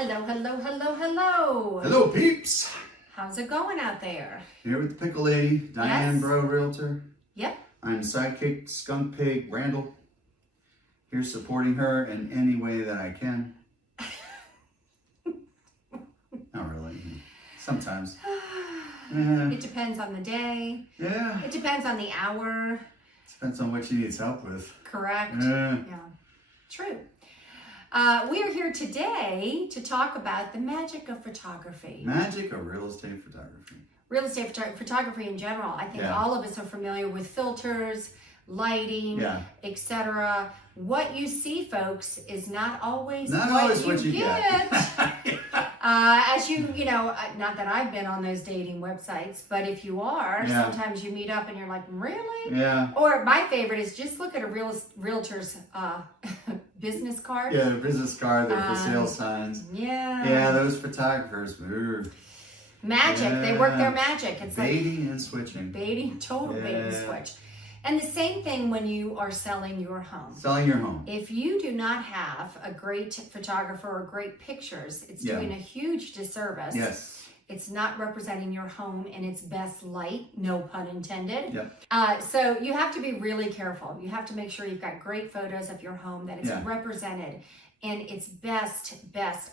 Hello, hello, hello, hello. Hello, peeps. How's it going out there? Here with the Pickle Lady, Diane, Yes. Bro Realtor. Yep. I'm sidekick, skunk pig, Randall. Here supporting her in any way that I can. Not really. Sometimes. Yeah. It depends on the day. Yeah. It depends on the hour. Depends on what she needs help with. Correct? Yeah. True. We are here today to talk about the magic of photography. Magic of real estate photography. Real estate photography in general. I think Yeah. all of us are familiar with filters, lighting, Yeah. etc. What you see, folks, is not always what you get. get. As you know, not that I've been on those dating websites, but if you are, Yeah. sometimes you meet up and you're like, really? Yeah. Or my favorite is just look at a realtor's business card. Yeah, the business card, the for sale signs. Yeah. Yeah, those photographers. Ooh. Magic. They work their magic. It's baiting and switching. baiting, total bait and switch. And the same thing when you are selling your home. Selling your home. If you do not have a great photographer or great pictures, it's doing a huge disservice. Yes. It's not representing your home in its best light, no pun intended. Yep. So you have to be really careful. You have to make sure you've got great photos of your home, that it's represented in its best,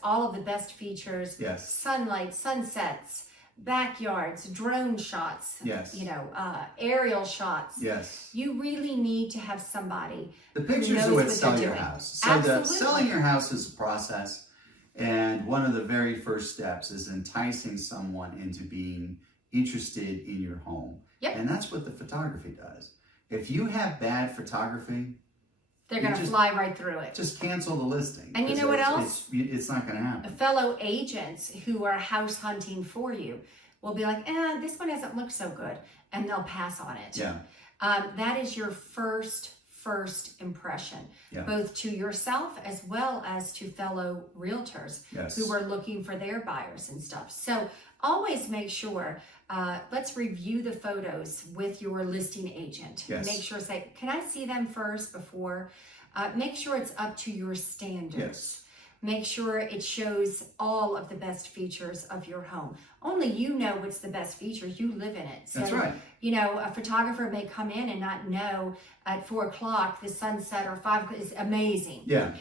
all of the best features. Yes. Sunlight, sunsets, backyards, drone shots, yes. aerial shots. Yes. You really need to have somebody. The pictures are what sell your house. So selling your house is a process, and one of the very first steps is enticing someone into being interested in your home. Yep. And that's what the photography does. If you have bad photography, they're going to fly right through it. Just cancel the listing. And you know what else? It's not going to happen. Fellow agents who are house hunting for you will be like, this one doesn't look so good. And they'll pass on it. Yeah. That is your first impression, both to yourself as well as to fellow realtors who are looking for their buyers and stuff. So always make sure, let's review the photos with your listing agent. Make sure, say, can I see them first before? Make sure it's up to your standards. Make sure it shows all of the best features of your home. Only you know what's the best features. You live in it. So, that's right. You know, a photographer may come in and not know at 4 o'clock the sunset or 5 is amazing. Yeah.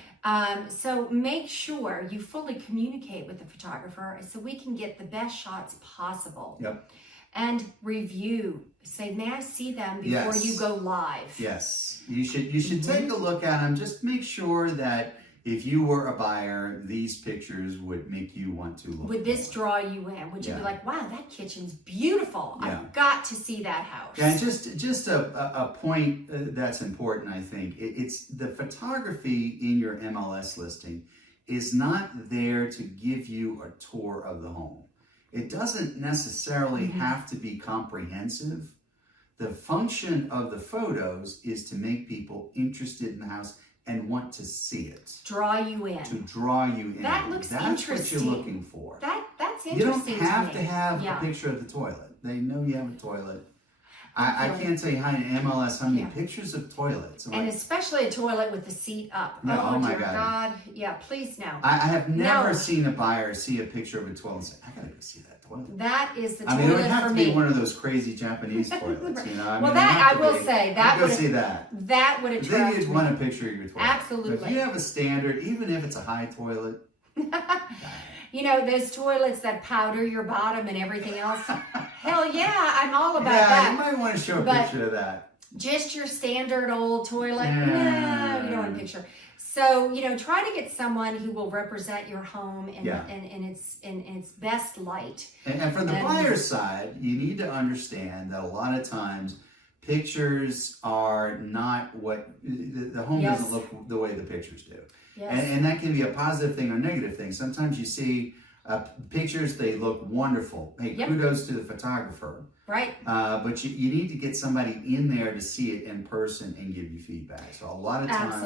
So make sure you fully communicate with the photographer so we can get the best shots possible. Yep. And review. Say, may I see them before you go live? Yes. You should take a look at them. Just make sure that if you were a buyer, these pictures would make you want to look. Would this draw you in? Would you be like, wow, that kitchen's beautiful. I've got to see that house. Yeah, and just a point that's important, I think. It's the photography in your MLS listing is not there to give you a tour of the home. It doesn't necessarily have to be comprehensive. The function of the photos is to make people interested in the house and want to see it. Draw you in. To draw you in. That looks interesting. That's what you're looking for. That's interesting. You don't have to have a picture of the toilet. They know you have a toilet. I can't tell you how in MLS how many pictures of toilets. And especially a toilet with the seat up. No, oh my dear God. Yeah, please no. I have never seen a buyer see a picture of a toilet and say, I gotta go see that toilet. That is the toilet for me. I mean, it would have to be one of those crazy Japanese toilets, you know? Well, that I will say, that would see that. That would attract Then you'd want a picture of your toilet. Absolutely. But if you have a standard, even if it's a high toilet. You know, those toilets that powder your bottom and everything else. Hell yeah, I'm all about that. You might want to show a picture of that. Just your standard old toilet, no, you don't want a picture. So, you know, try to get someone who will represent your home in its best light. And from the buyer's side, you need to understand that a lot of times pictures are not what, the home doesn't look the way the pictures do. And that can be a positive thing or negative thing. Sometimes you see pictures, they look wonderful. Hey, kudos to the photographer. Right. But you need to get somebody in there to see it in person and give you feedback. So a lot of times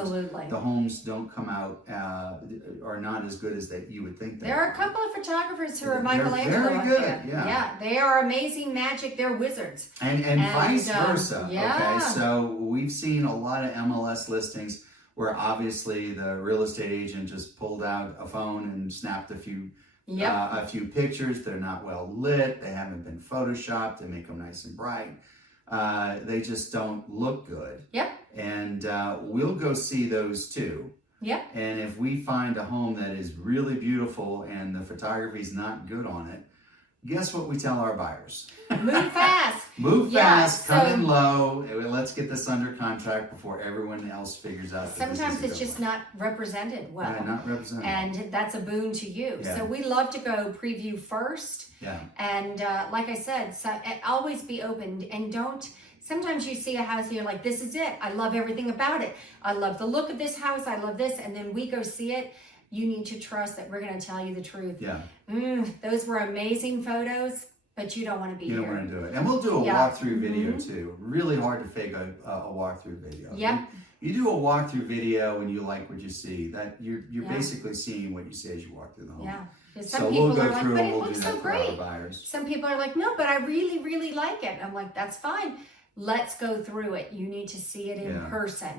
the homes don't come out are not as good as that you would think they are. There are a couple of photographers who are Michelangelo. Very good, yeah. They are amazing magic. They're wizards. And vice versa. Okay, so we've seen a lot of MLS listings where obviously the real estate agent just pulled out a phone and snapped a few pictures. They're not well lit. They haven't been photoshopped to make them nice and bright. They just don't look good. Yep. And we'll go see those too. Yep. And if we find a home that is really beautiful and the photography's not good on it, guess what we tell our buyers? Move fast. Move fast, come in low. Let's get this under contract before everyone else figures out. Sometimes it's just not represented well. Yeah, not represented. And that's a boon to you. Yeah. So we love to go preview first. Yeah. And like I said, always be open and don't. Sometimes you see a house and you're like, this is it. I love everything about it. I love the look of this house. I love this. And then we go see it. You need to trust that we're going to tell you the truth. Yeah. Those were amazing photos, but you don't want to be here. You don't want to do it. And we'll do a walkthrough video too. Really hard to fake a walkthrough video. Yep. You do a walkthrough video and you like what you see. That you're basically seeing what you see as you walk through the home. Yeah. So we'll go through and we'll do that for our great. buyers. Some people are like, no, but I really, really like it. I'm like, that's fine. Let's go through it. You need to see it in person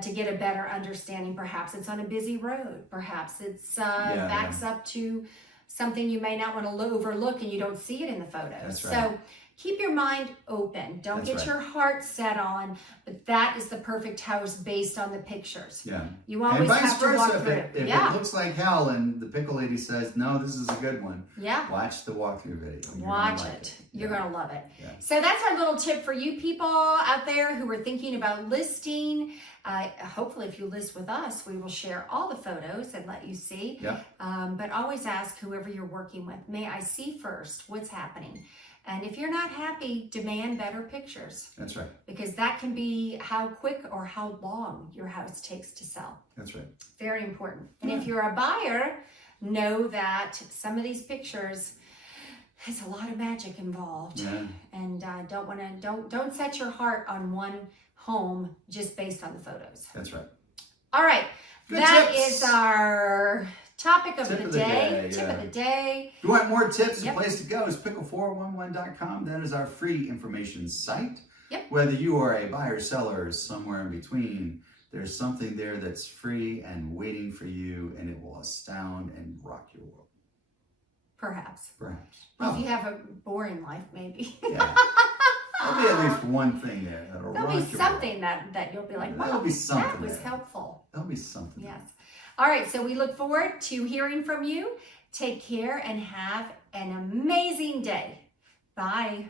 to get a better understanding. Perhaps it's on a busy road. Perhaps it's backs up to something you may not want to overlook and you don't see it in the photos. That's right. So keep your mind open. Don't get your heart set on, but that is the perfect house based on the pictures. Yeah. You always have to walk through it. If it looks like hell and the pickle lady says, no, this is a good one. Yeah. Watch the walkthrough video. Watch it. You're going to love it. Yeah. So that's our little tip for you people out there who are thinking about listing. Hopefully if you list with us, we will share all the photos and let you see. Yeah. But always ask whoever you're working with, may I see first what's happening? And if you're not happy, demand better pictures. That's right. Because that can be how quick or how long your house takes to sell. That's right. Very important. And if you're a buyer, know that some of these pictures, there's a lot of magic involved. Yeah. And don't set your heart on one home just based on the photos. That's right. All right. Good that tips. is our topic of the day. Yeah. Tip of the day. If you want more tips, the place to go is pickle411.com. That is our free information site. Yep. Whether you are a buyer, seller, or somewhere in between, there's something there that's free and waiting for you, and it will astound and rock your world. Perhaps. Well, if you have a boring life, maybe. Yeah. There'll be at least one thing there that'll rock your world. There'll be something that you'll be like, wow, There'll be something that was there. helpful. There'll be something. Yes. All right, so we look forward to hearing from you. Take care and have an amazing day. Bye.